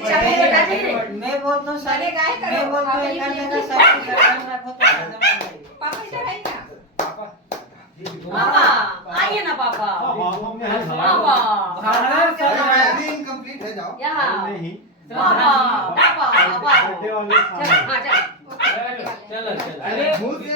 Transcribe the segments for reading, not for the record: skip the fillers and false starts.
मैं बोलता हूँ सारे गाय मैं बोलता हूँ एक जगह सब रखो तो पापा इधर आइए ना। पापा आइए ना पापा। पापा खाना अभी इनकम्प्लीट है, जाओ। यहाँ नहीं पापा पापा पापा छोटे वाले चल हाँ चल चलो चलो अरे मुंह से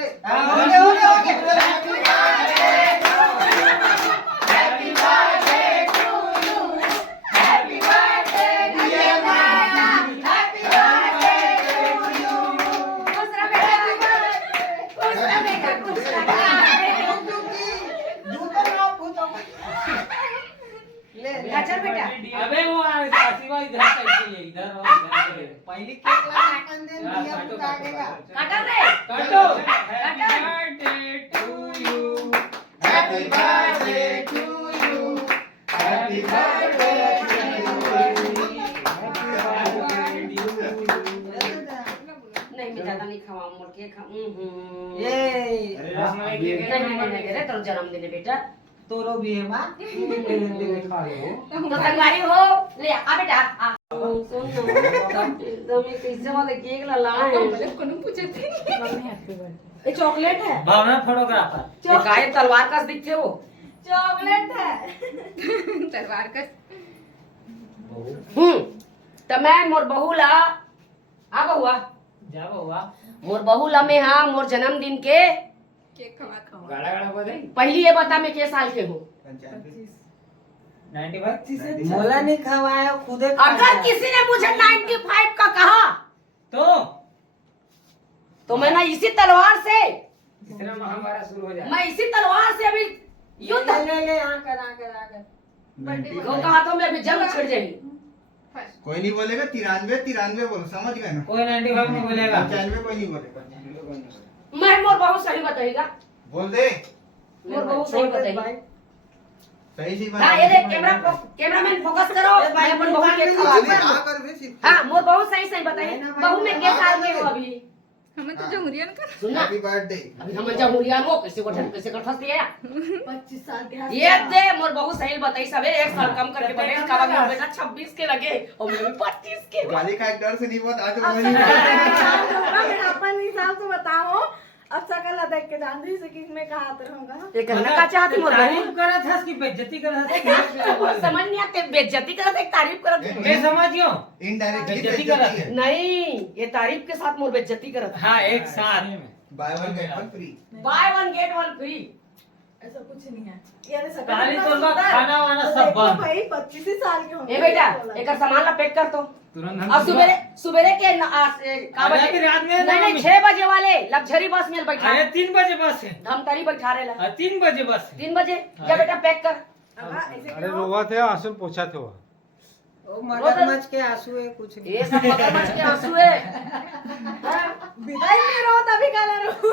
चल बेटा अबे वो आशीर्वाद इधर कैसे है इधर और इधर पहले केक ला काटन दे दिया तू काटेगा काटा रे काटो happy birthday to you happy birthday to you, नहीं मैं ज्यादा नहीं खावा मोड़ के खा ये नहीं रे तेरा जन्मदिन है बेटा तोरो भी है मां हिंदी में खाओ तो संगवारी हो ले आ बेटा आ सुन एकदम ही कैसे वाले केक ला लाए मतलब कोनो पूछे थे ये चॉकलेट है भावना फोटोग्राफर ये गाय तलवार का दिखते वो चॉकलेट है तलवार का तो मैं मोर बहुला आ बहुआ जाओ हुआ मोर बहुला में हाँ मोर जन्मदिन के केक खवा गाड़ा गाड़ा बदे पहली ये बता मैं के साल के हूँ 95 मोला नहीं खवाया खुदे अगर किसी ने मुझे 95 का कहा तो मैं ना इसी तलवार से तीसरा महामारा शुरू हो जाए मैं इसी तलवार से अभी युद्ध ले आकर दो हाथों में अभी जंग छिड़ जाएगी कोई नहीं बोलेगा 93 बोलो, समझ गए ना। कोई 95 नहीं बोलेगा 95 कोई नहीं बोलेगा। मैं मोर बहुत सही बताएगा बोल दे, मोर बहुत सही बताएगा सही सी हाँ ये देख कैमरामैन फोकस करो मैं अपन बहू के खवा दूं। हाँ मोर बहुत सही सही बताइए बहू में के साल के हो अभी हमें तो जमुरियन का सुनना हैप्पी बर्थडे। अभी हम जमुरिया हो कैसे कर फंसती है 25 साल के ये दे मोर बहुत सही बताई सबे एक साल कम करके बताई इसका बाकी बेटा 26 के लगे और मैं 25 के गाली का एक डर से नहीं बहुत आज अपन इस साल से बताओ अब सकल देख के जान रही से कि मैं कहा आते रहूंगा ये कहना का चाहती मोर बहू तारीफ करा था इसकी बेइज्जती करा था समझ नहीं आते बेइज्जती करत है तारीफ करत है मैं समझियो इनडायरेक्टली बेइज्जती बेइज्जती करत है। नहीं ये तारीफ के साथ मोर बेइज्जती करत है हाँ एक साथ by one get one free. By one get one free ऐसा कुछ नहीं है यार सकल ताली तो बस खाना वाना सब बंद भाई 25 ही साल के होंगे ए बेटा एक सामान ला पैक कर तो तुरंत अब सवेरे सवेरे के का अरे बजे अभी रात में नहीं नहीं 6 बजे वाले लग्जरी बस में बैठा अरे 3 बजे बस है धमतरी बैठा रहेला 3 बजे बस है 3 बजे जा बेटा पैक कर अरे रोवा थे आंसू पोछा थे वो ओ मगरमच्छ के आंसू है कुछ नहीं ये सब मगरमच्छ के आंसू है विदाई में रहो तभी काला रहो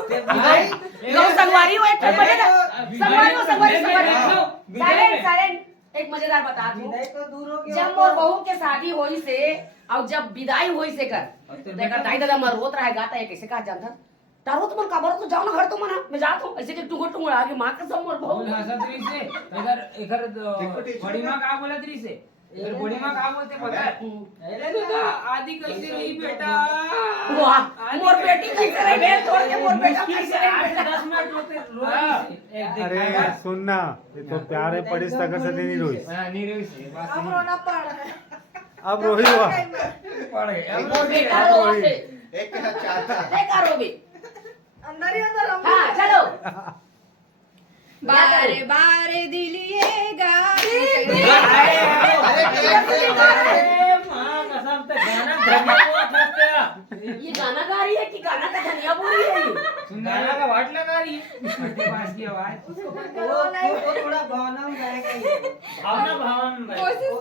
गौ संगवारी हो एक बजे संगवारी साइलेंट एक मजेदार बता दूं विदाई तो दूर हो गया जब मोर बहू के शादी होई से और जब विदाई होई से कर देखा दाई दादा मर रोत रहा गाता है कैसे कहा जानता तारो तो मन काबर तो जाओ ना घर तो मना मैं जात हूं ऐसे के टुंगो टुंगो आगे मां के सब मोर बहू बोल हंसत रही से इधर बड़ी मां का बोलत रही से इधर बड़ी मां का बोलते पता है अरे दादा आदि कैसे रही बेटा वाह मोर बेटी कैसे रही बेल तोड़ के मोर बेटा कैसे रही 10 मिनट रोते अरे सुनना ये तो प्यारे पड़िस तक से नहीं रोई नहीं रही से बात अब रोना पड़ रहा है अब रोही हुआ पड़ गए अब मोर बेटा रो से एक के साथ चार था। देखा रोबी अंदर ही अंदर हम हां चलो बारे बारे दिलिएगा मां कसम से गाना धनिया बहुत हंसते हैं ये गाना गा रही है कि गाना का धनिया बोल रही है गाना का वाट लगा रही है फटे पास की आवाज वो थोड़ा भावना में जाएगा ये भावना भावन कोशिश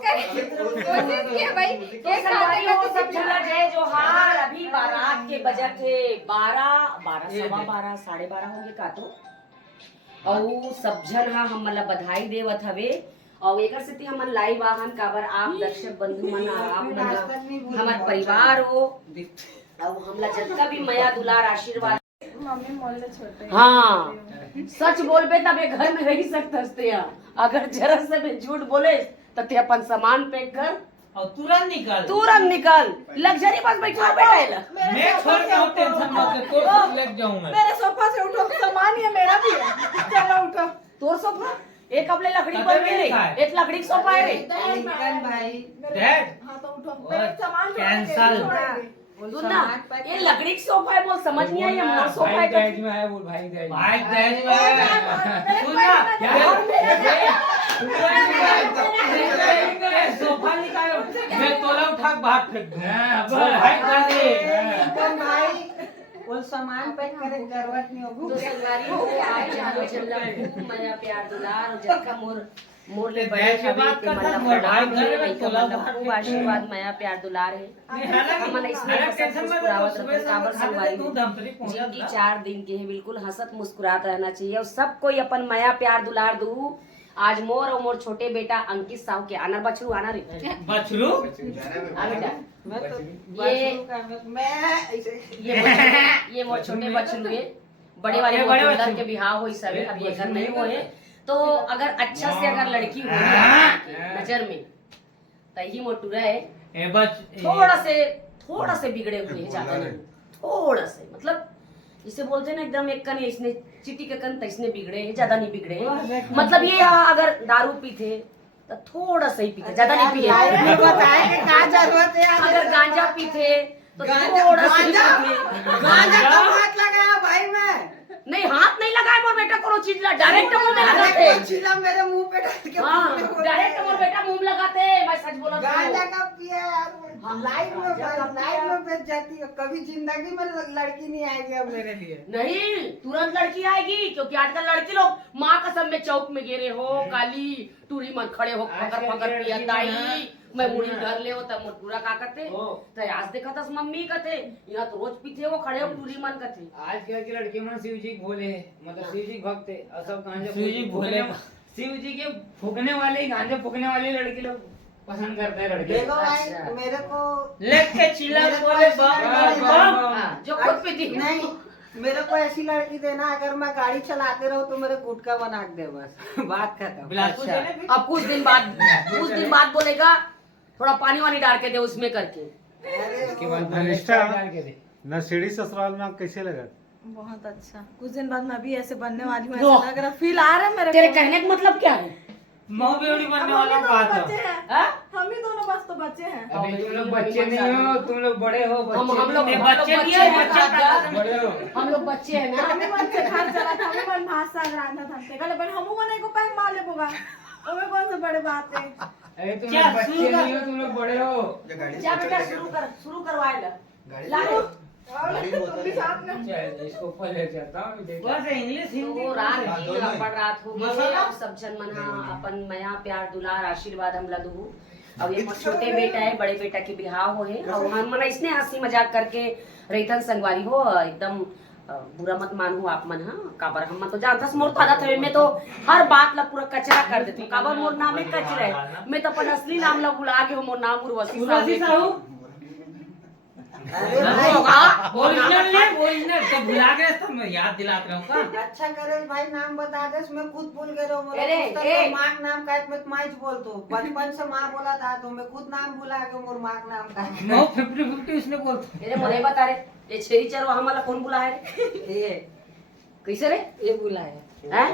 किए भाई तो संगवारी हो सब झला जय जोहार अभी बारात के बजट थे 12 सवा 12 साढ़े 12 होंगे का तो और सब जन हा हम मतलब बधाई देवत हवे और एकर से हमन लाइव आहन काबर आप दर्शक बंधु मन आप मन हमार परिवार हो और हमला जितना भी माया दुलार आशीर्वाद मम्मी मोहल्ले छोटे हाँ सच बोलबे तब ये घर में रह सकते हैं अगर जरा से भी झूठ बोले तो ते अपन सामान पैक कर और तुरंत निकल लग्जरी बस बैठा बेटा है ला। मैं छोड़ के हूँ, टेंशन मत ले, तो ले जाऊँ मैं। मेरे सोफा से उठो, सामान ये मेरा भी है, चलो उठो। तोर सोफा एक अपने लकड़ी कदम पर में रे, लिखा है। एक लकड़ी का सोफा है रे। लिंकन भाई डैड हाँ तो उठो, मेरे सामान कैंसल। सुन ना, ये लकड़ी का सोफा है, बोल समझ नहीं आया, मोर सोफा है भाई का। में है, वो भाई दहेज में है। सुन ना, सोफा निकालो, मैं तोला उठा के बाहर फेंक दूँ। भाई कर दे। लिंकन भाई वो सामान पैक करे जरूरत नहीं होगी। तो संगवारी हो आज जानो चल्ला मजा प्यार दुलार और जक्का मोर ले बड़े बैठ के बात के करता, मतलब मोर भाई प्रणाम घर है, में लइका तोला मतलब बाहर खूब फेंक आशीर्वाद माया प्यार दुलार है। हमन इसमें हंसत मुस्कुरावत रहते काबर संगवारी हो। जिंदगी 4 दिन के है, बिल्कुल हंसत मुस्कुरात रहना चाहिए और सब कोई अपन माया प्यार दुलार दू। आज मोर और मोर छोटे बेटा अंकित साहू के आनर बछरू आना रे बछरू आ बेटा मैं तो ये मैं ऐसे ये मोर छोटे बछरू है, बड़े वाले बड़े मोर बछरू। के बिहार हो सब है, अब ये घर नहीं हुए है। तो अगर अच्छा से अगर लड़की हो नजर में तो ही मोटूरा है, ए बच थोड़ा से बिगड़े हुए हैं, ज्यादा नहीं, थोड़ा से मतलब इसे बोलते हैं ना एकदम एक कन इसने चिटी के कन तैसने बिगड़े हैं, ज्यादा नहीं बिगड़े हैं। मतलब ये अगर दारू पीते तो थोड़ा सा ही पीते, ज्यादा नहीं पिए। बताएंगे क्या जरूरत है। अगर गांजा पीते तो गांजा थोड़ा सा ही गांजा पीते। गांजा का हाथ लगाया भाई मैं। नहीं हाथ नहीं लगाए मोर बेटा कोनो चीज ला, डायरेक्ट मुंह में लगाते। चिल्ला मेरे मुंह पे डाल के हाँ डायरेक्ट मोर बेटा मुंह में लगाते, मैं सच बोला गांजा का पिया यार। हाँ, लाइफ में गांजा का लाइफ में बेच जाती है। कभी जिंदगी में लड़की नहीं आएगी अब मेरे लिए। नहीं तुरंत लड़की आएगी, क्योंकि आजकल लड़की लोग माँ कसम में चौक में गिरे हो काली टूरी मन खड़े हो पकड़ पकड़ पिया दाई मैं मुड़ी घर ले हो तब मोटूरा का कथे तो आज देखा था मम्मी कथे यहाँ तो रोज पीते वो खड़े हो टूरी मन कथे। आजकल की लड़के मन शिव जी भोले है, मतलब शिव जी भक्त है और सब गांजा शिव जी भोले, शिव जी के फूकने वाले गांजा फूकने वाले लड़के लोग पसंद करते हैं लड़के। देखो भाई अच्छा। मेरे को लेके चिल्ला मेरे को बोले ऐसी बम लड़की बम देना। बम। हाँ, जो खुद पीती नहीं मेरे को ऐसी लड़की देना, अगर मैं गाड़ी चलाते रहूं तो मेरे गुटका बना के दे बस। बात खत्म। बिलासपुर से ना फिर? अब कुछ दिन बाद बोलेगा थोड़ा पानी वानी डाल के दे उसमें करके। उसके बाद निष्ठा डाल के दे। नशेड़ी ससुराल में आप कैसे लगा? बहुत अच्छा, कुछ दिन बाद मैं भी ऐसे बनने वाली हूँ, लो। ऐसा लग रहा, फील आ रहा है मेरे तेरे को। कहने का मतलब क्या है? मऊ बेवड़ी अब बनने हम वाला ही दोनों बात बच्चे है। हैं, हाँ? हम ही दोनों बस तो बच्चे हैं। अभी तुम लोग बच्चे नहीं हो, तुम लोग बड़े हो। हम लोग नहीं, बच्चे बच्चे हैं, नहीं बच्चे हो, हैं। बड़े हो। हम लोग बच्चे हैं ना। हमें मन से घर चला था, हमें मन भात साग रांधा था, हमसे कल अपन हमू मने को पैक मार ले पोगा, हमें कौन सा बड़े बात है। अरे तुम क्या, लोग बच्चे शुरू कर। नहीं हो, तुम लोग बड़े हो। जा बेटा शुरू करवाए ला रे। तुम भी साथ में। चल, इसको ऊपर ले जाता हूँ, देखो। बस इंग्लिश हिंदी तो रात हाँ, की दोनों है। लंबड़ रात हो गई मसाला? अब सब जन मन हा अपन मया प्यार दुलार आशीर्वाद हम लदू। अब ये मोर छोटे बेटा है, बड़े बेटा के बिहाव हो है और हम मन इसने हंसी मजाक करके रहीथन संगवारी हो एकदम बुरा मत मानू आप मन। हाँ काबर हम मन तो जानता मोर तो आदत है, मैं तो हर बात ला पूरा कचरा कर देती हूँ। काबर मोर नाम है कचरा है, मैं तो अपन असली नाम ला भुला के हो, मोर नाम उर्वशी साहू। अरे नहीं भाई होगा। ओरिजिनल तो भुला गए तो मैं याद दिलाता रहूँ का। अच्छा करे भाई नाम बता दे, मैं खुद भूल गए रहो। अरे, ए। माँ का नाम का है, मैं तुम्हारी बोल तो बचपन से माँ बोला था तो मैं खुद नाम भुला गया मोर माँ का नाम का है। नो 50-50 उसने बोलता। अरे मोरे बता रे ये छेरी चरवा हमारा कौन बुला है रे? ये कैसे रे ये बुला है। हैं?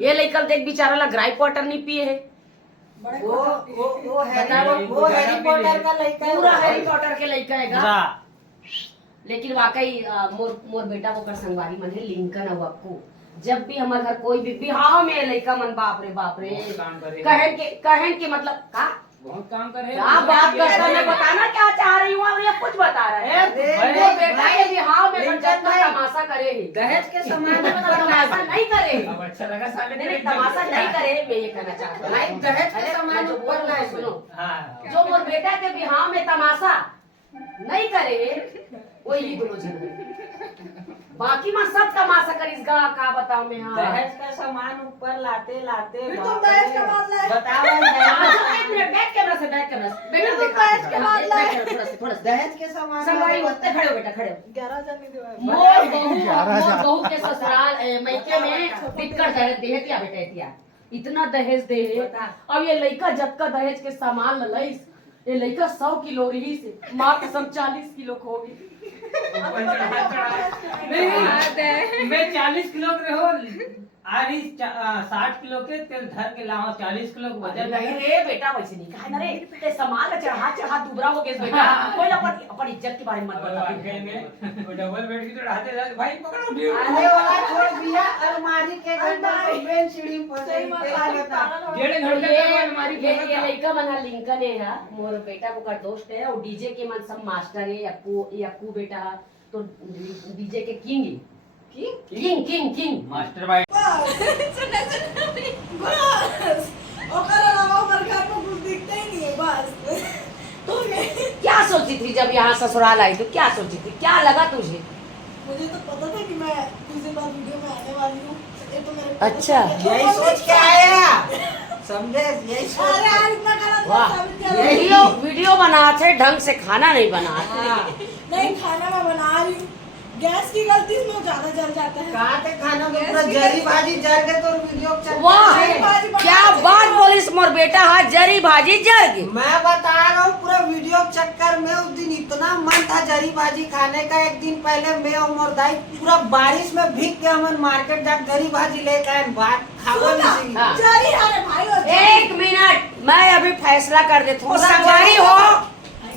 ये लेकर देख बेचारा ला ग्राइप वाटर नहीं पिए है, वो बताओ, वो हैरी पॉटर का लड़का है। पूरा हैरी पॉटर के लड़का है। लेकिन वाकई मोर बेटा वो कर संगवारी मन है लिंकन और अक्कू। जब भी हमारे घर कोई भी बिहाव में लड़का मन बाप रे बहुत काम करे। कहन के मतलब का बहुत काम करे। क्या बात करता मैं बताना क्या चाह रही हूँ और ये कुछ बता रहा है। अरे, वो बेटा के बिहाव में लिंकन जब भाई, तमाशा करे ही। दहेज के समान तमाशा नहीं करे, अब अच्छा लगा साले नहीं तमाशा नहीं करे, मैं ये कहना चाहता हूँ। भाई दहेज के अरे, समान मैं जो बोल रहा हूँ सुनो, हाँ। जो मोर बेटा के बिहाव में तमाशा नहीं करे वो ये दोनों जन बाकी मैं सब तमाशा करीसगा का बताओ मैं। हाँ दहेज का सामान ऊपर लाते लाते फिर तुम दहेज के बाद लाए। बताओ एक मिनट बैक कैमरा से बेटा तुम दहेज के बाद लाए। थोड़ा सा दहेज के सामान संगवारी होते खड़े हो बेटा खड़े हो। 11,000 नहीं दिया। मोर बहू के ससुराल मैके में टिक्कर दहेज देहतिया बेटा एतिया इतना दहेज दे। अब ये लड़का जब का दहेज के सामान ललईस ये लड़का 100 किलो रही से माँ कसम 40 किलो खो गई। ऊपर चढ़ा चढ़ा नहीं मैं 40 किलो के हो आ रही 60 किलो के तेल धर के लाओ 40 किलो के अरे वजन नहीं रे बेटा वैसे नहीं कहा ना रे ते सामान चढ़ा चढ़ा दुबरा हो गया बेटा। कोई अपन इज्जत के बारे में मत बता। वो डबल बेड की चढ़ाते जाते भाई पकड़ो ड्यू आने वाला छोड़ दिया अलमारी के अंदर बेन सीढ़ी पर से डेढ़ घंटे तक अलमारी ये फेंका था। लड़का मना लिंकन है मोर बेटा को कर दोस्त है और डीजे के मन सब मास्टर है यक्कू बेटा तो डीजे के king king king king master भाई बस ओकर अलावा हमारे घर में कुछ दिखता ही नहीं है बस। तो क्या सोची थी जब यहाँ ससुराल आई तो क्या सोची थी क्या लगा तुझे? मुझे तो पता था कि मैं कुछ दिन बाद वीडियो में आने वाली हूँ। ये तो मेरे को अच्छा। पता था। यही सोच के आया समझे यही सोच अरे यार इतना गलत वाह मत साबित कर। वीडियो बनाते ढंग से खाना नहीं बनाते। नहीं खाना मैं बना रही हूँ। गैस की गलती से वो ज्यादा जल जाता है। कहा थे खाना में पूरा जरी भाजी जर के तो वीडियो चल वाह क्या बात बोलिस मोर बेटा हाथ जरी भाजी जर गई। मैं बता रहा हूँ पूरा वीडियो के चक्कर में उस दिन इतना मन था जरी भाजी खाने का। एक दिन पहले मैं और मोर दाई पूरा बारिश में भीग के हम मार्केट जा जरी भाजी लेके आए बात खावा नहीं हाँ। जरी अरे भाई वो जरी। 1 मिनट मैं अभी फैसला कर देता हूँ। संगवारी हो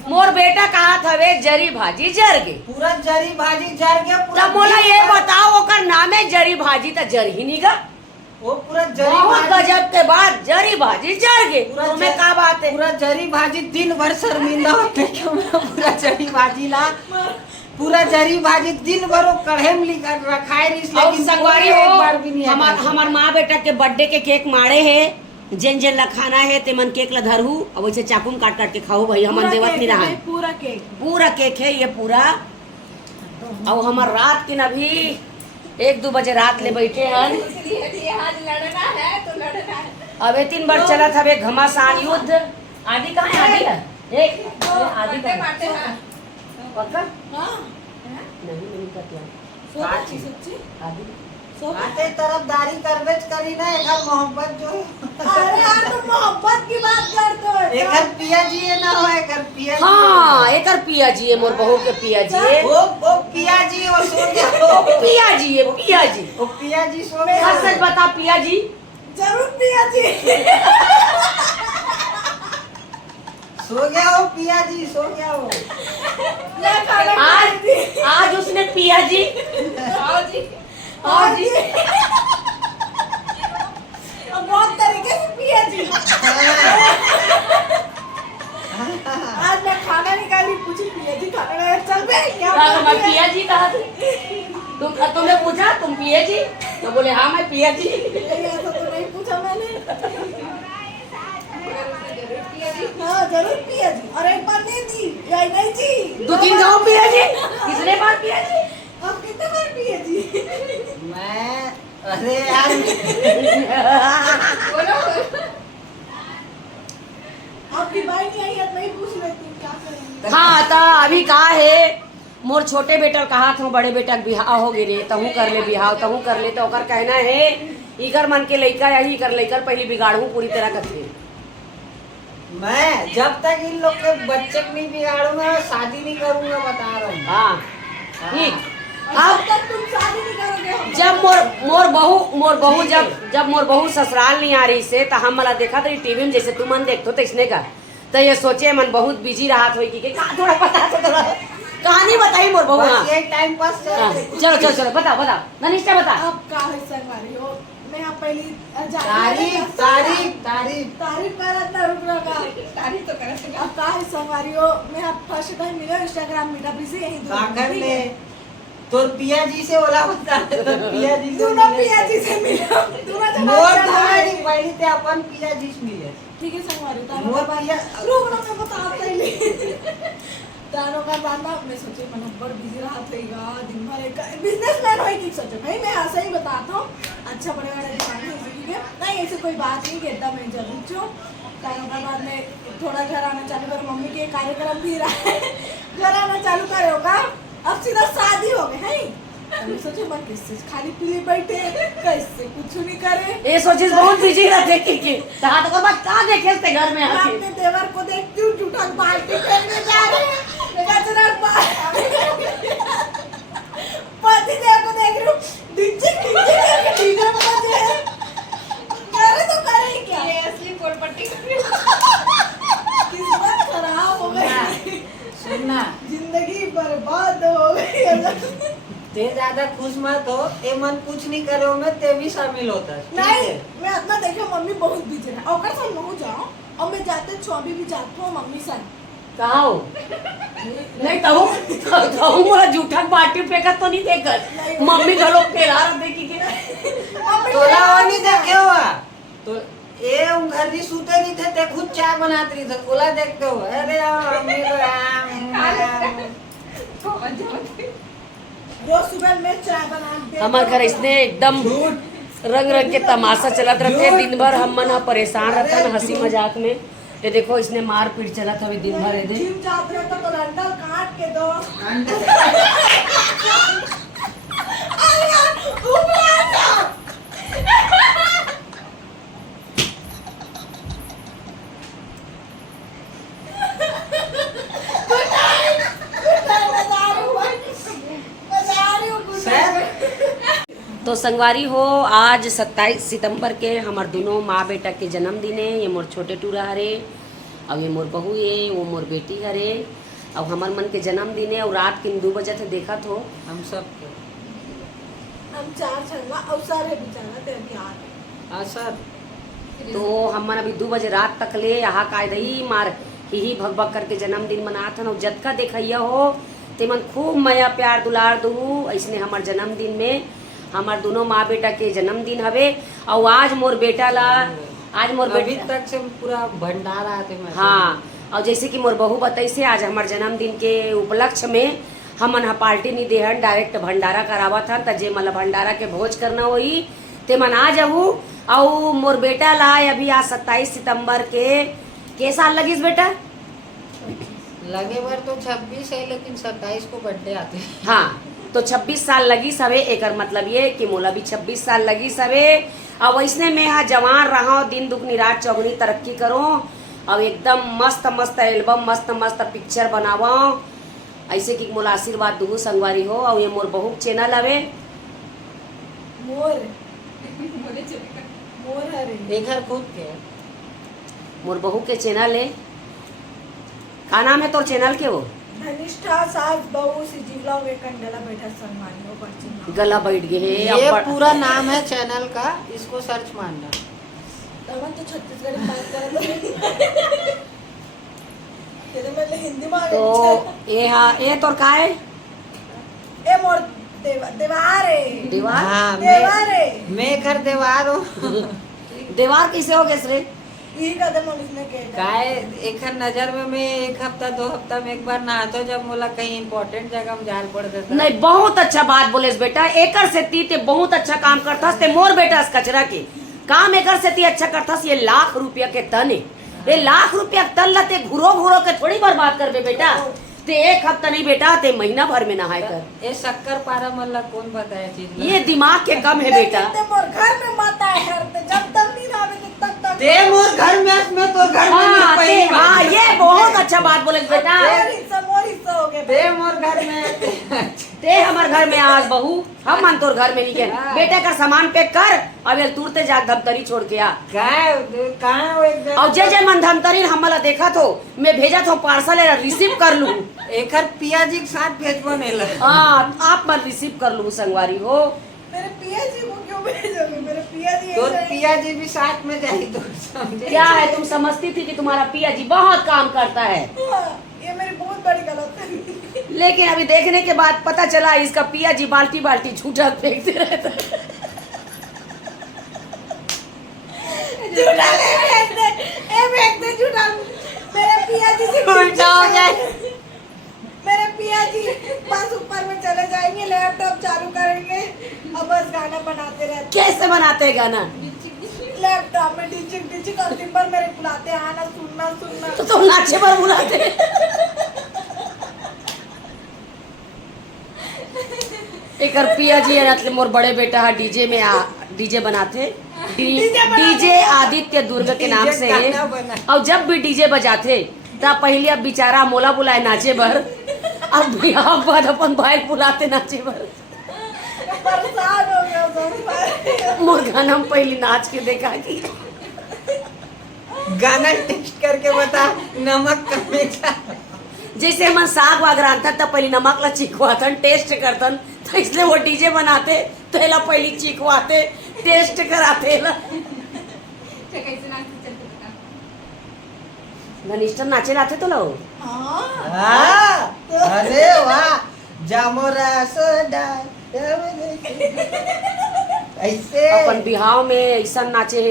मोर बेटा कहा था वे जरी भाजी जर गई। पूरा जरी भाजी जर के तब बोला ये बताओ ओकर नाम है जरी भाजी तो जर ही नहीं गा। वो पूरा जरी बहुत भाजी गजब के बाद जरी भाजी जर गई। पूरा तुम्हें जर- क्या बात है? पूरा जरी भाजी दिन भर शर्मिंदा होते क्यों मैं पूरा जरी भाजी ला पूरा जरी भाजी दिन भर वो कढ़े में लेकर रखा है इसलिए और संगवारी एक हो बार भी नहीं हमार माँ बेटा के बर्थडे के केक मारे है जेन जेन ला खाना है ते मन केक ला धरहू और वैसे चाकू में काट काट के खाओ भाई हमन पूरा देवत केक नहीं रहा है, है। पूरा केक। पूरा केक है ये पूरा। और हमार रात के अभी 1-2 बजे रात ले बैठे हन। आज लड़ना है तो लड़ना है। अबे 3 बार चला था वे घमासान युद्ध। आदि कहाँ है? आदि है एक आदि मारते का मारते हाँ। पक्का हाँ नहीं करते सच्ची सच्ची आदि सब। आते तरफदारी करबेच करी ना एकर मोहब्बत जो अरे यार तुम मोहब्बत की बात करते हो। एकर पिया जी है ना हो एकर पिया जी हाँ एकर पिया जी है मोर बहू के पिया जी है। वो पिया जी वो सो गया ओ पिया जी है पिया जी। वो पिया जी सो गया सच सच बता पिया जी। जरूर पिया जी। सो गया वो पिया जी सो गया वो मैं खाना आज आज उसने पिया जी आओ जी। और जी और बहुत तरीके से पिया जी। आज मैं खाना निकाली पूछी पिया जी खाना खाया चल बे क्या मैं पिया जी कहा तुमने पूछा तुम पिया जी तो बोले हाँ मैं पिया जी। ऐसा तो नहीं पूछा मैंने। हाँ जरूर पिया जी और एक बार नहीं दी या नहीं जी 2-3 गाँव पिया जी कितने बार पिया जी? अब कितने बार पिया जी? मैं अरे यार बोलो आपकी बाई नहीं आई है तो नहीं पूछ लेती क्या करेंगे। हाँ तो अभी कहा है मोर छोटे बेटा कहा था बड़े बेटा के बिहाव हो गए रे तहू कर ले बिहाव तहू कर ले तो ओकर कहना है इकर मन के लइका यही कर लेकर पहले बिगाड़ू पूरी तरह कथे। मैं जब तक इन लोग के बच्चे को नहीं बिगाड़ूंगा शादी नहीं करूंगा बता रहा हूँ। हाँ ठीक। अब तक तुम शादी नहीं करोगे हम। जब मोर बहू जब मोर बहू ससुराल नहीं आ रही से तो हम मला देखा तो टीवी में जैसे तू मन देखतो तो इसने का तो ये सोचे मन बहुत बिजी रहा था कि थोड़ा पता तो थोड़ा कहानी बताई मोर बहू। हाँ बस यही टाइम पास हाँ, चलो बताओ ननिष्ठा बता। अब का है संगवारी हो मैं यहाँ पहली तारीफ तारीफ तारीफ तारीफ करत ना रुक रहा तारीफ तो कर सके। अब का है संगवारी हो मैं अब फर्स्ट टाइम मिला इंस्टाग्राम मीटअप से यही काकर ले तोर पिया जी से बोला बता पिया जी से दोनों मिले। पिया जी से मिला दोनों जना मोर चल रहे तुम्हारी हैं। पहली ते अपन पिया जी से मिले ठीक है संगवारी मोर तानो पिया रुक रहा मैं बताता ही नहीं तानो का बात ना मैं सोचे मन बड़ बिजी रहा था दिन भर एक बिजनेसमैन होई की सोचे भाई मैं ऐसा ही बताता हूँ अच्छा बड़े बड़े दुकान है इसी के नहीं ऐसे कोई बात नहीं कहता मैं जरूर छूँ तानो का बाद में थोड़ा घर आना चालू कर मम्मी के कार्यक्रम भी रहा है घर आना चालू करे होगा अब सीधा शादी हो गई है मैं सोचे मैं किससे खाली पीली बैठे कैसे कुछ नहीं करे। ये सोचिस बहुत बिजी रहते कि कहा तो बात कहाँ देखे थे घर में मैं आके। अपने देवर को देखती हूँ जूठा बाल्टी फेंकने जा रहे हैं कचरा पति देव को देख रही हूँ डिचिक करके डीजे बजे करे तो करे ही क्या। ये असली पोलपट्टी किस्मत खराब हो गई, सुनना जिंदगी बर्बाद हो गई। ते ज्यादा खुश मत हो, ए मन कुछ नहीं करे में ते भी शामिल होता है, ठीक नहीं है? मैं अपना देखो मम्मी बहुत बिजी है और कर मैं जाऊँ और मैं जाते चौबी भी जाती हूँ मम्मी से। कहा हो नहीं कहूँ बोला जूठा बाटी फेंका तो नहीं देखकर मम्मी घरों के रहा देखी के तोला वो नहीं देखे हुआ तो ए उन घर दी सूते नहीं थे ते खुद चाय बनाती रही थे, ओला देखते हो अरे मम्मी रोज सुबह मैं चाय बनाते हमारे घर इसने एकदम रंग रंग के तमाशा चलत रहते दिन भर। हम मन परेशान रहता न हंसी मजाक में। ये देखो इसने मार पीट चला था दिन भर। ये जिम जाते रहता तो डंडल काट के दो। अरे यार, ऊपर आ जा। तो संगवारी हो आज 27 सितंबर के हमार दोनों माँ बेटा के जन्मदिन है। ये मोर छोटे टूरा हरे और ये मोर बहू है वो मोर बेटी हरे और हमार मन के जन्मदिन है। और रात के 2 बजे थे देखा तो हम सब के हम चार छलवा अवसर है बेचारा ते अभी आ रहे। असर तो हम मन अभी 2 बजे रात तक ले यहाँ का रही मार ही भग भग करके जन्मदिन मनात हन। और जतका देखैया हो ते मन खूब मया प्यार दुलार दू। ऐसने हमार जन्मदिन में हमार दोनों माँ बेटा के जन्मदिन हवे। और आज मोर बेटा ला आज मोर अभी बेटा तक से पूरा भंडारा आते मैं हाँ। और जैसे कि मोर बहू बताइसे आज हमार जन्मदिन के उपलक्ष्य में हमन हा पार्टी नहीं देहन डायरेक्ट भंडारा करावा था त जे मला भंडारा के भोज करना होई ते मन आ जाऊ। और मोर बेटा ला अभी आज 27 सितंबर के साल लगिस बेटा लगे बार तो 26 है लेकिन 27 को बर्थडे आते हैं। हाँ तो 26 साल लगी सवे एकर मतलब ये कि मोला भी 26 साल लगी सवे। और वैसने में हाँ जवान रहा दिन दुगनी रात चौगनी तरक्की करो और एकदम मस्त मस्त एल्बम मस्त मस्त पिक्चर बनावा ऐसे कि मोला आशीर्वाद दूँ संगवारी हो। और ये मोर बहू चैनल हवे मोर मोर हरे एक घर खुद के मोर बहू के चैनल है। का नाम है तोर चैनल के वो धनिष्ठा सास बहू सिजीवला वे कंडला बैठा सम्मान वो पर्ची गला बैठ गए है ये अब पूरा नाम है चैनल का, इसको सर्च मारना। तमन तो छत्तीसगढ़ी बात कर तेरे में हिंदी में तो ये हाँ ये तोर का है ए मोर देवार है दीवार हाँ देवार है मैं घर देवार हूँ दीवार कैसे हो गए रे यही कदम इसने के काय एक नजर में मैं 1 हफ्ता 2 हफ्ता में एक बार नहाता जब मोला कहीं इम्पोर्टेंट जगह में जाल पड़ देता। नहीं बहुत अच्छा बात बोले बेटा एकर से ती ते बहुत अच्छा काम करथस ते मोर बेटा इस कचरा के काम एकर से ती अच्छा करथस। ये लाख रुपया के तन है ये लाख रुपया तन लते घुरो घुरो के थोड़ी बर्बाद करबे बेटा ते 1 हफ्ता नहीं बेटा ते महीना भर में नहाए कर। ये शक्कर पारा मल्ला कौन बताया चीज ये दिमाग के कम है बेटा। ते मोर घर में माता है करते जब तक नहीं आवे तब तक ते मोर घर में मैं तो घर में नहीं हाँ पहली बार। हाँ ये बहुत अच्छा बात बोले बेटा। मोर हिस्सा हो गया ते मोर घर में ते हमार घर में आज बहू हम मन तोर घर में नहीं गए बेटे का सामान पैक कर अब ये तुरते जा धमतरी छोड़ के आ कहाँ वो एकदम और जे मन धमतरी हमला देखा तो मैं भेजा तो पार्सल रिसीव कर लूँ एक पिया जी के साथ भेजबो नहीं लगा। हाँ आप मन रिसीव कर लूँ संगवारी हो। मेरे पिया जी को क्यों भेजोगे मेरे पिया जी तो ऐसे ही- पिया जी भी साथ में जाए तो समझे। क्या है तुम समझती थी कि तुम्हारा पिया जी बहुत काम करता है हाँ, ये मेरी बहुत बड़ी गलत है लेकिन अभी देखने के बाद पता चला इसका पिया जी बाल्टी बाल्टी झूठा फेंकते रहता है। झूठा नहीं फेंकते ए फेंकते झूठा मेरे पिया जी से उल्टा हो जाए। मेरे पिया जी बस ऊपर में चले जाएंगे लैपटॉप चालू करेंगे और बस गाना बनाते रहते कैसे बनाते हैं गाना लैपटॉप में टीचिंग टीचिंग और दिन भर मेरे बुलाते आना सुनना सुनना तो तुम नाचे पर बुलाते एक पिया जी है मोर बड़े बेटा है डीजे बनाते डीजे आदित्य दुर्ग के नाम से है। गाना बना। और जब भी डीजे बजाते तब पहले अब बेचारा मोला बुलाए नाचे भर, अब बिहार बाद अपन भाई बुलाते नाचे भर। परेशान हो गया सब। मोर गाना में पहले नाच के देखा कि गाना टेस्ट करके बता नमक कम का। जैसे मन साग वाग रांधता तब पहले नमक ला चिखवातन टेस्ट करतन, तो इसलिए वो डीजे बनाते तो एला पहले चिखवाते टेस्ट कराते ला। अच्छा, कैसे नाचते चलते बता। घनिष्ठ नाचे लाते तो लो हाँ हाँ, अरे वाह जामोरा सोडा ऐसे अपन बिहाव में ऐसा नाचे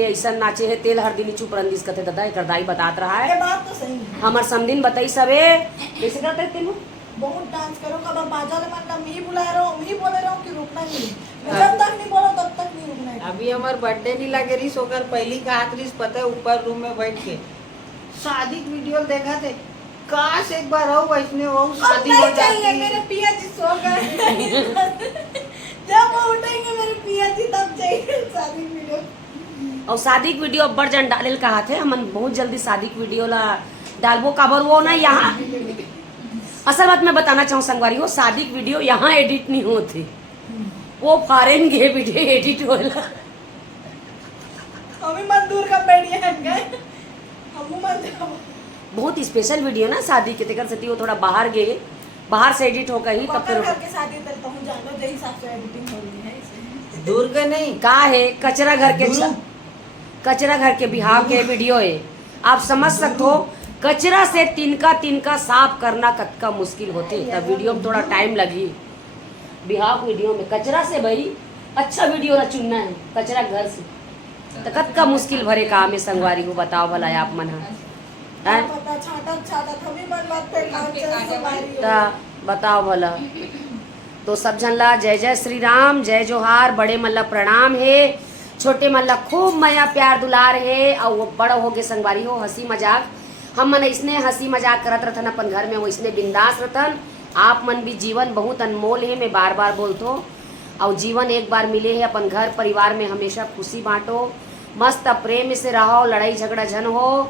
है तेल हर दिन चुप रंदिस कथे दादा एक दाई बतात रहा ये है। बात तो सही है। हमर समदिन बताई सबे कैसे करते तेनु बहुत डांस करो, कब बाजा ले मानता मैं ही बुला रहा हूँ, मैं ही बोले रहा हूँ कि रुकना ही नहीं, मैं जब तक नहीं बोलो तब तक नहीं रुकना है। अभी हमार बर्थडे नहीं लगे रही सोकर पहली का हाथ रही पता है ऊपर रूम में बैठ के शादी की वीडियो देखा थे। काश एक बार हो वैसने वो अब शादी हो नहीं चाहिए, मेरे जाती। पिया जी सो गए। जब वो उठेंगे मेरे पिया जी तब चाहिए शादी वीडियो। और शादी की वीडियो अब्बर जन डाले कहा थे हमन बहुत जल्दी शादी की वीडियो ला डालबो काबर वो ना यहाँ असल बात मैं बताना चाहूँ संगवारी हो शादी की वीडियो यहाँ एडिट नहीं होती, वो फॉरेन के वीडियो एडिट होला। हमें मजदूर का बढ़िया है गए हम मत बहुत स्पेशल वीडियो ना शादी के तेकर से वो थोड़ा बाहर गए, बाहर से एडिट हो गई तब पकड़ फिर करके शादी तक पहुंच जानो जय हिसाब से एडिटिंग हो रही है इसे। दूर के नहीं का है कचरा घर के गुरु। कचरा घर के बिहाव के वीडियो है। आप समझ सकते हो कचरा से तिनका साफ करना कतका मुश्किल होते, तब वीडियो में थोड़ा टाइम लगी। बिहाव वीडियो में कचरा से भाई अच्छा वीडियो ना चुनना है, कचरा घर से तो कतका मुश्किल भरे काम है संगवारी हो। बताओ भला आप मन है पता छाटा छाटा थमी मन बात पे काम चल सुमारी हो। ता बताओ भला। तो सब जन ला जय जय श्री राम, जय जोहार, बड़े मल्ला प्रणाम है, छोटे मल्ला खूब मया प्यार दुलार है। और वो बड़ा हो गए संगवारी हो हंसी मजाक हम मन इसने हंसी मजाक करत रहतन अपन घर में, वो इसने बिंदास रहतन। आप मन भी जीवन बहुत अनमोल है, मैं बार बार बोलतो। और जीवन एक बार मिले है, अपन घर परिवार में हमेशा खुशी बांटो, मस्त प्रेम से रहो, लड़ाई झगड़ा झन हो,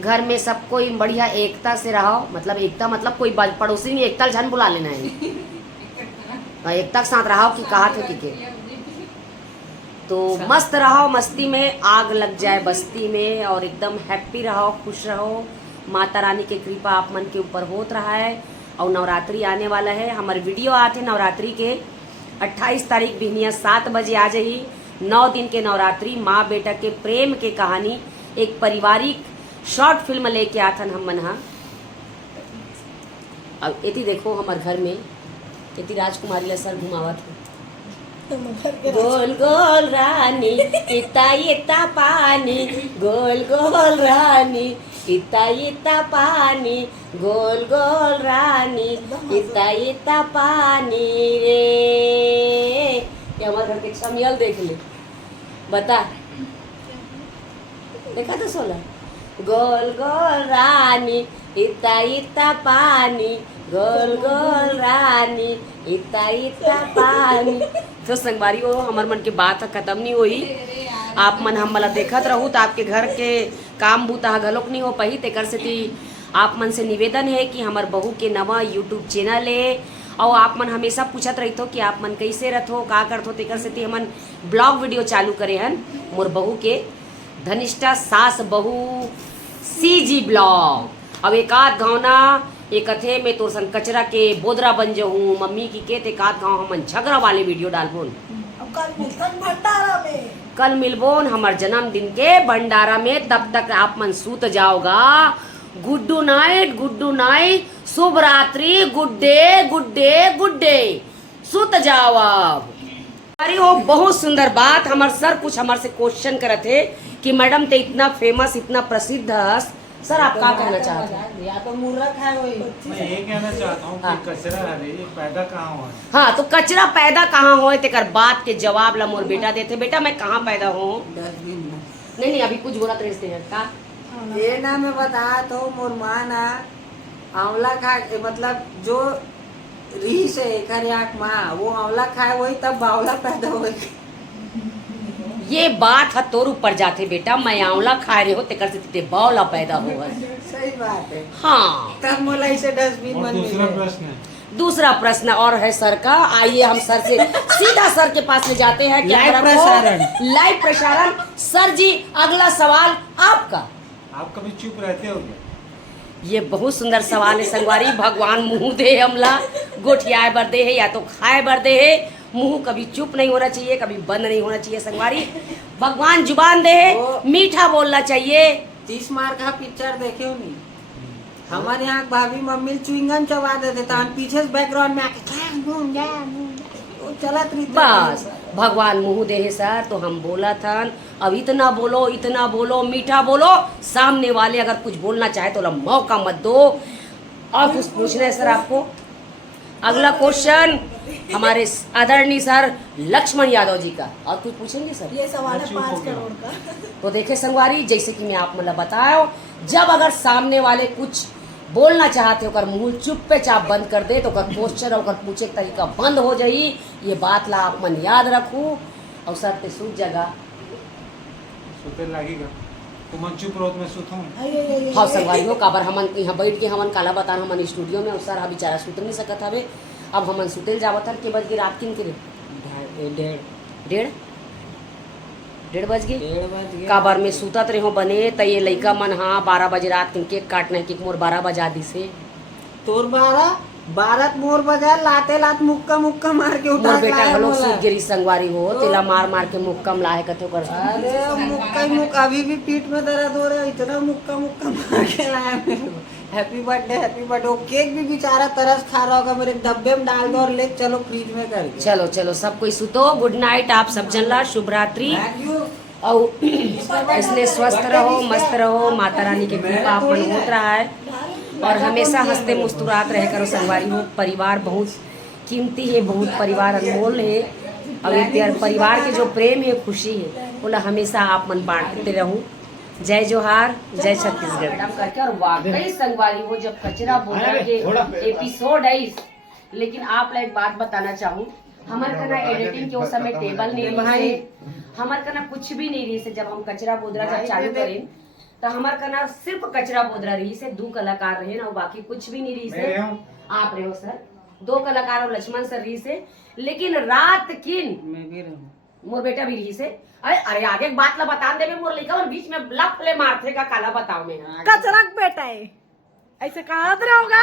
घर में सब कोई बढ़िया एकता से रहो। मतलब एकता मतलब कोई पड़ोसी में एकता झन बुला लेना है, एकता के साथ रहो कि कहा थे कि तो मस्त रहो, मस्ती में आग लग जाए बस्ती में, और एकदम हैप्पी रहो, खुश रहो। माता रानी की कृपा आप मन के ऊपर होत रहा है। और नवरात्रि आने वाला है, हमारे वीडियो आते नवरात्रि के 28 तारीख बिहनिया 7 बजे आ जाही। 9 दिन के नवरात्रि माँ बेटा के प्रेम के कहानी एक पारिवारिक शॉर्ट फिल्म लेके आथन हम मन हा। अब एती देखो हमारे घर में एती राजकुमारी ला सर घुमावत है, गोल गोल रानी इता इता पानी, गोल गोल रानी इता इता पानी, गोल गोल रानी इता इता पानी रे। ये हमारे घर के शमियल देख ले, बता देखा तो सोला गोल गोल रानी इता इता पानी, गोल गोल रानी इता इता पानी। तो संगवारी हो हमार मन के बात खत्म नहीं हुई। आप मन हम मला देखत रहू तो आपके घर के काम बूता घलोक नहीं हो पाही। तेकर से आप मन से निवेदन है कि हमार बहू के नवा यूट्यूब चैनल है, और आप मन हमेशा पूछत रही तो कि आप मन कैसे रहो का करथो। तेकर से हमन ब्लॉग वीडियो चालू करे हन मोर बहू के धनिष्ठा सास बहू CG ब्लॉग। अब एक आध गाँव ना एक कथे में तो सन कचरा के बोदरा बन जाऊँ मम्मी की के ते कात गाँव हमन झगड़ा वाले वीडियो डालबोन। अब कल मिलतन भंडारा में, कल मिलबोन हमार जन्मदिन के भंडारा में, तब तक आप मन सूत जाओगा। गुड्डू नाइट, शुभ रात्रि, good day good day good day, सूत जाओ अब। अरे वो बहुत सुंदर बात हमार सर कुछ हमार से क्वेश्चन करत है कि मैडम ते इतना फेमस इतना प्रसिद्ध हस, सर आप क्या कहना चाहते हैं? या तो मूर्ख है वही। मैं ये कहना चाहता हूँ हाँ। कि कचरा है ये पैदा कहाँ हुआ है? हाँ तो कचरा पैदा कहाँ हो तेकर बात के जवाब ला मोर बेटा देते। बेटा मैं कहाँ पैदा हूँ? डस्टबिन में नहीं अभी कुछ बोला तो का ये ना मैं बता तो मोर माँ ना आंवला खा मतलब जो री से एकर आँख माँ वो आंवला खाए वही तब बावला पैदा हो। ये बात है तोर ऊपर जाते बेटा, मैं आंवला खाए रहे हो तेकर से ते बावला पैदा हो। सही बात है। हाँ, तब मोला इसे डस्टबिन और मन दूसरा मिले। प्रश्न है, दूसरा प्रश्न और है सर का। आइए हम सर से सीधा सर के पास ले जाते हैं। लाइव कैमरा को- प्रसारण। लाइव प्रसारण। सर जी अगला सवाल आपका। आप कभी चुप रहते हो क्या? ये बहुत सुंदर सवाल है संगवारी। भगवान मुंह दे हमला, गोठियाए बर दे है या तो खाए बर दे है। मुंह कभी चुप नहीं होना चाहिए, कभी बंद नहीं होना चाहिए संगवारी। भगवान जुबान दे है, मीठा बोलना चाहिए। 30 मार का पिक्चर देखे हो नहीं? हमारे यहाँ भाभी मम्मी च्युइंगम चबा देते थे, हम पीछे से बैकग्राउंड में आके वो चलत रही। बस भगवान मुंह दे है सर, तो हम बोला था अब इतना बोलो, मीठा बोलो। सामने वाले अगर कुछ बोलना चाहे तो मौका मत दो। और कुछ पूछना है सर आपको? अगला क्वेश्चन हमारे आदरणीय सर लक्ष्मण यादव जी का। और कुछ पूछेंगे सर? ये सवाल है चुप हो 5 गया। करोड़ का। तो देखे संगवारी, जैसे कि मैं आप मतलब बताया, जब अगर सामने वाले कुछ बोलना चाहते हो, मुंह चुप चाप बंद कर दे तो क्वेश्चन और पूछे के तरीका बंद हो जाई। ये बात ला आप मन याद रखू और सर पे सूझ जगह। सुते लागेगा तो मन चुप रहो तो मैं सुतूं। हाँ संगवारी हो, काबर हमन यहाँ बैठ के हमन काला बता हमन स्टूडियो में, और सर हा बेचारा सुत नहीं सकत हवे। अब हमन सुतेल जावत हन के बज के रात किन के 1:30 बज गए। काबर में सुतत रहो बने त ये लइका मन हाँ 12 बजे रात किन केक काटना के मोर 12 बजा दिसे। तोर 12 मोर बजा लाते लात मुक्का मार के उठा मोर बेटा लाया घलोक मोला। सीख गिरी संगवारी हो, तेला मार के मुक्कम लाहे कथो कर। अरे मुक्का अभी भी पीठ में दर्द हो रहा है, इतना मुक्का मार के लाया मेरे को। Happy birthday. वो केक भी बेचारा तरस खा रहा होगा, मेरे डब्बे में डाल दो और ले चलो फ्रिज में करके। चलो सब कोई सुतो। गुड नाइट आप सब जनला, शुभ रात्रि। Thank you. और इसलिए स्वस्थ रहो, मस्त रहो, माता रानी के कृपा आप मन होत रहा है और हमेशा हंसते मुस्कुरात रह करो संगवारी हो। परिवार बहुत कीमती है, बहुत परिवार अनमोल है और एक परिवार के जो प्रेम है, खुशी है, बोला हमेशा आप मन बांटते रहो। जय जोहार, जय छत्तीसगढ़ करके। और वाकई संगवारी हो, जब कचरा बोला के एपिसोड है, लेकिन आप एक बात बताना चाहूँ, हमारे कना एडिटिंग के उस समय टेबल नहीं रही से, हमारे कना कुछ भी नहीं रही से। जब हम कचरा बोदरा जब चालू करें तो हमारे कना सिर्फ कचरा बोदरा रही से, 2 कलाकार रहे ना, बाकी कुछ भी नहीं रही से। आप रहे हो सर, 2 कलाकार और लक्ष्मण सर रही से। लेकिन रात किन मैं भी रहूं। मोर बेटा भी रही से। अरे आगे एक बात ला बता दे, मोर लइका मन बीच में लप ले मारथे का काला बताओ में। कचरा बेटा है, ऐसे कहा रहोगा।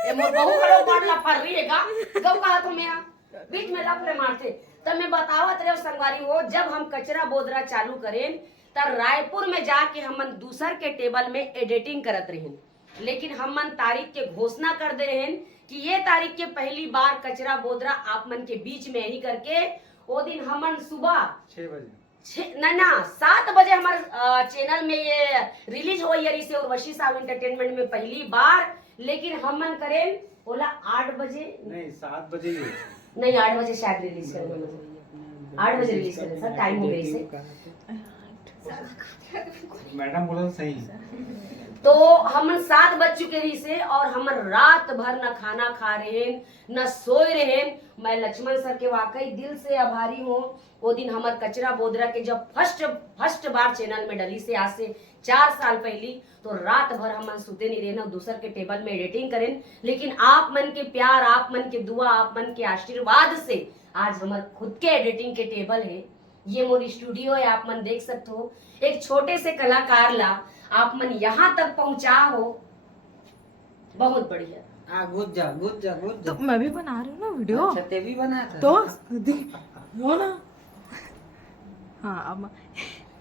ए मोर बहू खड़ो पड़ला फर रही है का गौ कहा तुम यहाँ बीच में लप ले मारथे। तब मैं बतावत रहे संगवारी हो, जब हम कचरा बोदरा चालू करें तब रायपुर में जाके हमन दूसर के टेबल में एडिटिंग करत रहें, लेकिन हमन तारीख के घोषणा कर दे रहे कि ये तारीख के पहली बार कचरा बोदरा आप मन के बीच में ही करके। वो दिन हमन सुबह 6 बजे 7 बजे हमारे चैनल में ये रिलीज हो रही से उर्वशी साहब एंटरटेनमेंट में पहली बार। लेकिन हमन करें बोला 8 बजे नहीं 7 बजे ही नहीं 8 बजे शायद रिलीज करेंगे। 8 बजे रिलीज करें सर, टाइम हो गई से। मैडम बोला सही। तो हम 7 बज चुके रही से और हम रात भर न खाना खा रहे न सोए रहे। मैं लक्ष्मण सर के वाकई दिल से आभारी हूँ। वो दिन हमार कचरा बोदरा के जब फर्स्ट बार चैनल में डली से, आज से 4 साल पहली, तो रात भर हम सुते नहीं रहे ना, दूसर के टेबल में एडिटिंग करें। लेकिन आप मन के प्यार, आप मन के दुआ, आप मन के आशीर्वाद से आज हमारे खुद के एडिटिंग के टेबल है। ये मोर स्टूडियो है, आप मन देख सकते हो। एक छोटे से कलाकार ला आप मन यहाँ तक पहुँचा हो, बहुत बढ़िया। गुज जा। तो मैं भी बना रही हूँ ना वीडियो, अच्छा, ते भी बना था तो हो ना। हाँ अब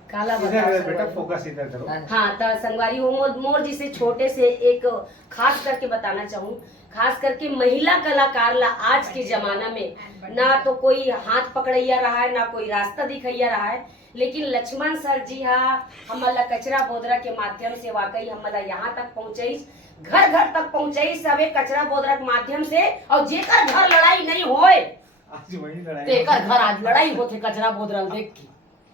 काला इधर बताओ बेटा संगवारी। फोकस इधर करो। हाँ तो संगवारी हो, मोर जी से छोटे से एक खास करके बताना चाहूँ, खास करके महिला कलाकार ला आज के जमाना में ना तो कोई हाथ पकड़ैया रहा है, ना कोई रास्ता दिखैया रहा है। लेकिन लक्ष्मण सर जी हमारा कचरा बोदरा के माध्यम से वाकई हमारा यहाँ तक पहुँचाई, घर घर तक पहुँचाई सबे कचरा बोदरा के माध्यम से। और जेकर घर लड़ाई नहीं होए आज वही लड़ाई तेकर घर आज लड़ाई होते कचरा बोदरा देख के।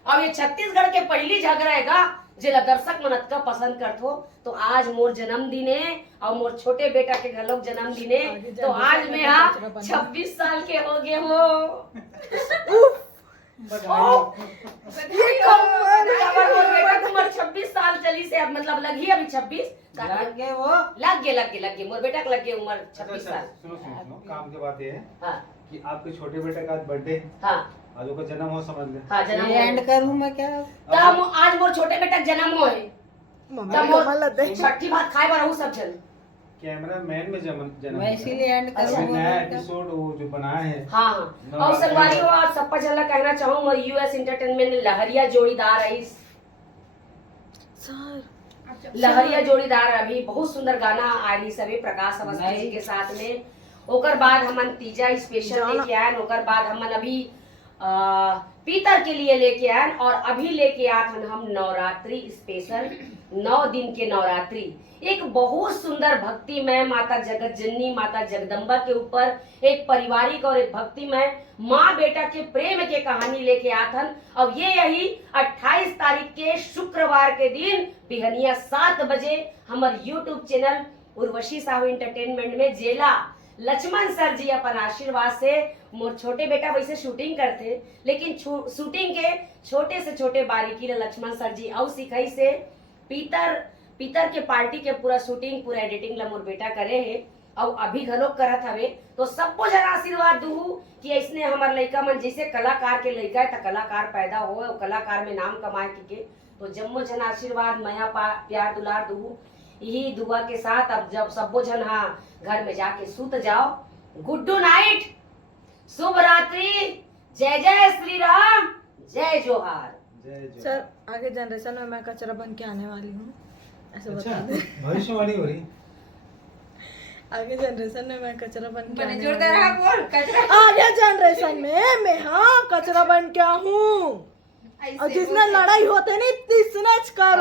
अब ये छत्तीसगढ़ के पहली झगड़ा हैगा जेला दर्शक मन अतका पसंद करथो। तो आज मोर जन्मदिन है और मोर छोटे बेटा के घर लोग जन्मदिन है, तो आज मैं 26 साल के हो गए हो। ये मोर बेटा को उम्र 26 साल चली से, अब मतलब लगी अभी 26 लग गए वो लग गए मोर बेटा को लग गए उम्र 26 साल। सुनो काम की बात ये है हाँ कि आपके छोटे बेटे का आज बर्थडे, हाँ आज उसका जन्म हो, समझ ले। हाँ जन्म ये एंड करूं मैं क्या? तब आज मोर छोटे बेटा का जन्म हो है, मम्मी तब कमल लदे मोर छठी भात खाए बार सब जन। कैमरा मैन में जन्म मैं इसीलिए एंड अच्छा, करूं नया एपिसोड वो जो बनाए हैं। हाँ हाँ और संगवारी हो आज सबका झलक कहना चाहूँ मोर यूएस एंटरटेनमेंट ने लहरिया जोड़ीदार है इस लहरिया जोड़ीदार अभी बहुत सुंदर गाना आई सभी प्रकाश अवस्थी जी के साथ में। ओकर बाद हमन तीजा स्पेशल लेके आए, ओकर बाद हमन अभी पीतर के लिए लेके आए और अभी लेके आए हम नवरात्रि स्पेशल 9 दिन के नवरात्रि। एक बहुत सुंदर भक्तिमय माता जगत जननी माता जगदम्बा के ऊपर एक पारिवारिक और एक भक्तिमय माँ बेटा के प्रेम के कहानी लेके आथन। अब ये यही 28 तारीख के शुक्रवार के दिन बिहनिया 7 बजे हमारे YouTube channel Urvashi Sahu entertainment में जेला लक्ष्मण सर जी अपन आशीर्वाद से मोर छोटे बेटा वैसे शूटिंग करते, लेकिन शूटिंग के छोटे से छोटे बारीकी लक्ष्मण सर जी और सिखाई से पीतर के पार्टी के पूरा शूटिंग पूरा एडिटिंग ला मोर बेटा करे है और अभी घलोक करत हवे। तो सबको जरा आशीर्वाद दूहू कि ऐसने हमार लड़का मन जैसे कलाकार के लड़का है तो कलाकार पैदा हो और कलाकार में नाम कमाए के तो जम्मो जन आशीर्वाद माया प्यार दुलार दूहू। यही दुआ के साथ अब जब सबो जन हाँ घर में जाके सूत जाओ। गुड नाइट, शुभ रात्रि, जय जय श्री राम, जय जोहार। सर आगे जनरेशन में मैं कचरा बन के आने वाली हूँ, ऐसे अच्छा बता दे। भविष्यवाणी हो रही। आगे जनरेशन में मैं कचरा बन के मैंने आने जोरदार वाली हाँ हूँ। बोल कचरा आगे जनरेशन में मैं हाँ कचरा बन के हूँ और जिसने लड़ाई होते नहीं तिसनच कर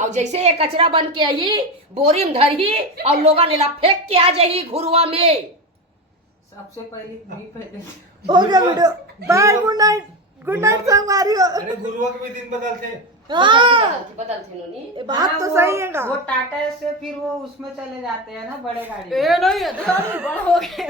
और जैसे ये कचरा बन के आई बोरी में धरी और लोगा नीला फेंक के आ जाही घुरुआ में। सबसे पहले हो गया वीडियो। बाय, गुड नाइट संगवारी हो। अरे गुरुआ के भी दिन बदलते। हाँ बदलते नोनी ये बात तो सही है वो टाटा से फिर वो उसमें चले जाते हैं ना बड़े गाड़ी में। ये नहीं है बड़ा हो गए।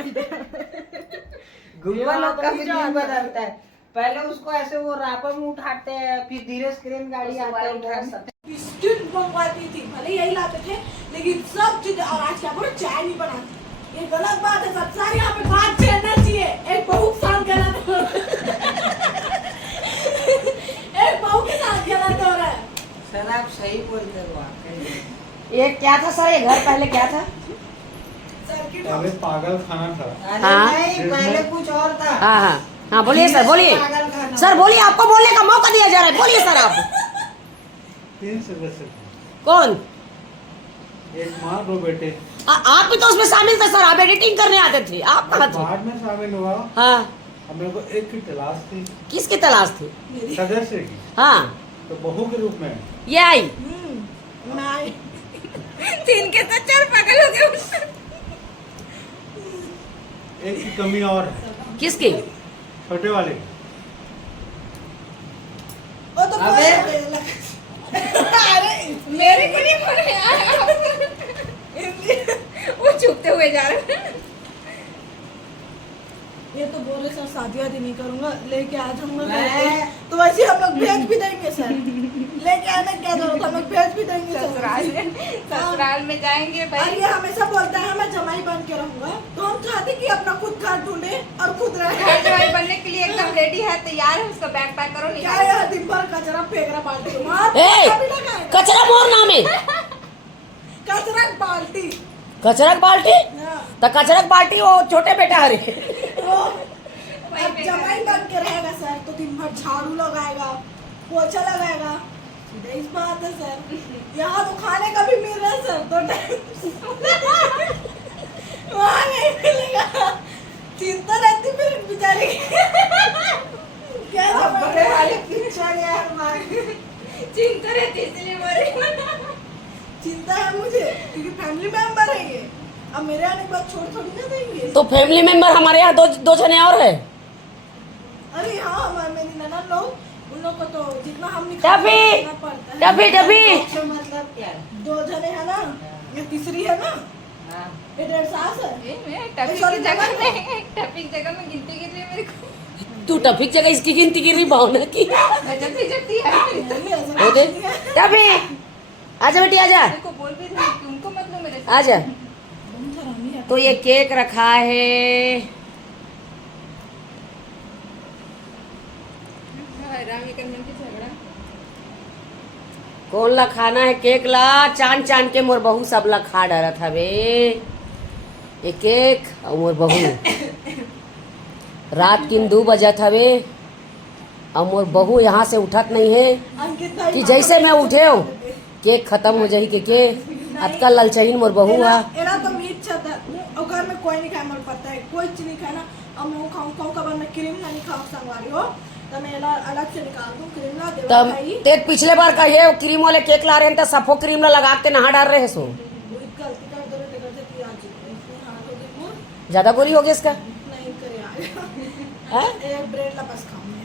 गुरुआ लोग का भी दिन बदलता है, पहले उसको ऐसे वो रापा में उठाते हैं फिर धीरे स्क्रीन गाड़ी आता है उठाते। बिस्किट मंगवाती थी, भले यही लाते थे लेकिन सब चीज। और आज क्या बोलो चाय नहीं बनाती, ये गलत बात है। सब सारे यहाँ पे बात चलना चाहिए। एक बहू के साथ गलत हो एक बहू के साथ गलत हो रहा है। सर आप सही बोलते हो वाकई। ये क्या था सर, ये घर पहले क्या था? सर्किट पहले पागल खाना था। अरे हाँ। नहीं, पहले कुछ और था। हाँ हाँ हाँ बोलिए सर, बोलिए पागल खाना। सर, बोलिए, आपको बोलने का मौका दिया जा रहा है, बोलिए सर आप। 3 सदस्य थे, कौन? एक माँ 2 बेटे। आप भी तो उसमें शामिल थे सर, आप एडिटिंग करने आते थे, आप कहाँ थे? बाद में शामिल हुआ। हाँ अब मेरे को एक की तलाश थी, किसकी तलाश थी? सदस्य की, हाँ तो बहू के रूप में ये आई। नहीं 3 के तो 4 पागल हो गए। एक की कमी और है, किसकी? छोटे वाले की। वो तो अबे। अरे मेरे को नहीं बोले यार, वो चुपते हुए जा रहे हैं। ये तो बोल रहे सर शादी वादी नहीं करूंगा, लेके आज हम लोग मैं- तो वैसे हम लोग भेज भी देंगे सर। लेके आने क्या जरूरत, हम लोग भेज भी देंगे ससुराल में जाएंगे और भाई। ये हमेशा बोलता है मैं जमाई बन के रहूंगा, तो हम चाहते कि अपना खुद घर ढूंढे और खुद घर रहे। जवाई बनने के लिए एकदम रेडी है, तैयार है, उसका बैग पैक करो, क्या निकालो। यह दिन भर कचरा फेंक रहा बाल्टी में? वहाँ ए, कभी लगाएगा। कचरा मोर नाम है। कचरा बाल्टी। कचरक बाल्टी हाँ, तो कचरक बाल्टी वो छोटे बेटा हरे। वो अब जमाई बन के रहेगा सर, तो दिन भर झाड़ू लगाएगा, पोछा लगाएगा। सीधा इस बात है सर। यहाँ तो खाने का भी मिल रहा है सर, तो वहाँ नहीं मिलेगा। चिंता रहती फिर बेचारे की। क्या अब समझ बड़े रहे वाले हैं? पिक्चर यार हमारे। चिंता रहती है, इसलिए बोल चिंता है मुझे क्योंकि फैमिली मेंबर है ये। अब मेरे आने के बाद छोड़ थोड़ी ना देंगे। तो फैमिली मेंबर हमारे यहाँ दो जने और है। अरे हाँ, हमारे मेरी ननद लोग, उन दोनों को तो जितना हम निकाल टफी उतना पड़ता है। टफी टफी अच्छा मतलब क्या है? 2 जने है ना, ये तीसरी है ना, हाँ। ये 1.5 सास है। ए, मैं टफी sorry, की जगह में टफी की जगह में गिनती गिर रही है मेरे को। तू टफी की जगह इसकी गिनती गिर रही भावना की गजब बेइज्जती है मम्मी ऐसा हो दे कुछ नहीं है। टफी आजा बेटी आजा मेरे को बोल भी रही है कि उनको मत लो मेरे साथ। आजा बहुत हरामी है। तो ये केक रखा है रामी करने की झगड़ा। कौन ला खाना है केक ला चांद चांद के मोर बहू सब ला खा डरत हवे ये केक और मोर बहू रात किन 2 बजत हवे और मोर बहू यहाँ से उठत नहीं है अंकित भाई कि जैसे मैं उठे हो केक खत्म हो जाही के अतका ललचहीन मोर बहू है एरा तो मीट छता और घर में कोई नहीं खाए मोर पता है कोई चीज नहीं खाना। अब मैं खाऊं कबर में क्रीम नहीं खाऊं संगवारी हो तो मैं एला अलग से निकाल दूं क्रीम ना देवा तब खाई। ते पिछले बार कहे क्रीम वाले केक ला रहे हैं तो सफो क्रीम ला लगा के नहा डाल रहे सो वही गलती कर दो टेकर से कि आज इसमें हाथ हो गई मोर ज्यादा बुरी हो गई इसका नहीं करे हैं? आज एक ब्रेड ला बस खाऊंगी।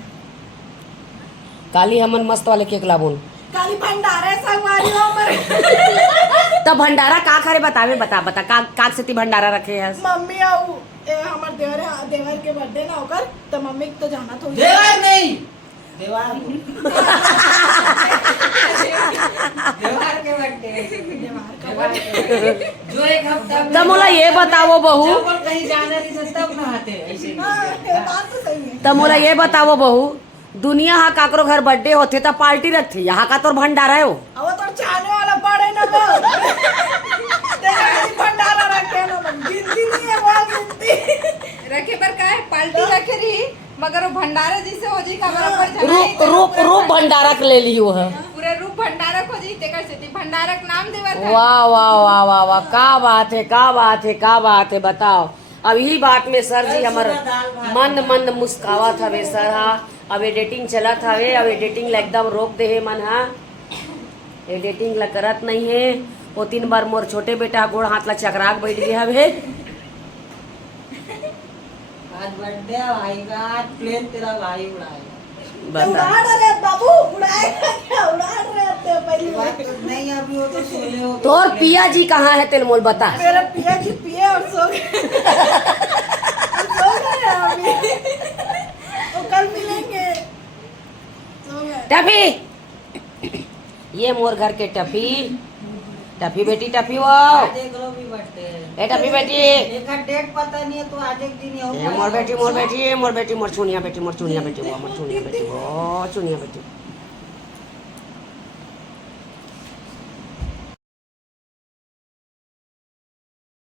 काली हमन मस्त वाले केक लाबोन काली भंडारे संगवारी हो मर तब भंडारा का करे बतावे बता बता का से ती भंडारा रखे है मम्मी आऊ हमार देवर के बर्थडे ना होकर तो मम्मी को तो जाना तो देवार नहीं देवार देवार के बर्थडे देवार के birthday। जो एक हफ्ता में- तब मोला ये बताओ बहू जब वो कहीं जाना नहीं था तब नहाते ऐसे ही। हाँ, ये बात तो सही है। तब मोला ये बताओ बहू दुनिया हा काकरो घर बर्थडे होते तो पार्टी रखती यहाँ का तोर भंडारा है हो अब वो तो चाहने वाला बड़े ना वो तेरा खाली भंडारा रखे ना मन गिनती नहीं है वो गिनती रखे पर का है पार्टी रखे रही मगर वो भंडारा जिसे हो जी का बराबर रूप रूप रूप भंडारा के ले लियो है पूरे रूप भंडारक हो जी तेकर से भंडारक नाम देवर था। वाह वाह वाह वाह वाह का बात है का बात है का बात है बताओ अब यही बात में सर जी हमार मंद मंद मुस्कावत हवे सर हा अब एडिटिंग चलत हवे अब एडिटिंग ला एकदम रोक दे है मन हा एडिटिंग ला करत नहीं है वो 3 बार मोर छोटे बेटा गोड़ हाथ ला चकराक बैठ गया हवे आज बर्थडे भाई का आज प्लेन तेरा भाई उड़ाएगा। उड़ा बता रहे बाबू उड़ाएगा क्या उड़ा रहे थे पहली बार बात तो नहीं अभी वो तो सोले हो तोर पिया जी कहाँ है तेल मोल बता मेरे पिया जी पिए और सो गए सो गए अभी वो कल मिलेंगे सो गए टफी ये मोर घर के टफी टफी बेटी टफी वो आज एक लो भी बर्थडे है। ए टफी बेटी एक डेट पता नहीं है तो आज एक दिन ए मोर बेटी मोर बेटी मोर बेटी मोर चुनिया बेटी मोर चुनिया बेटी वो मोर चुनिया बेटी वो चुनिया बेटी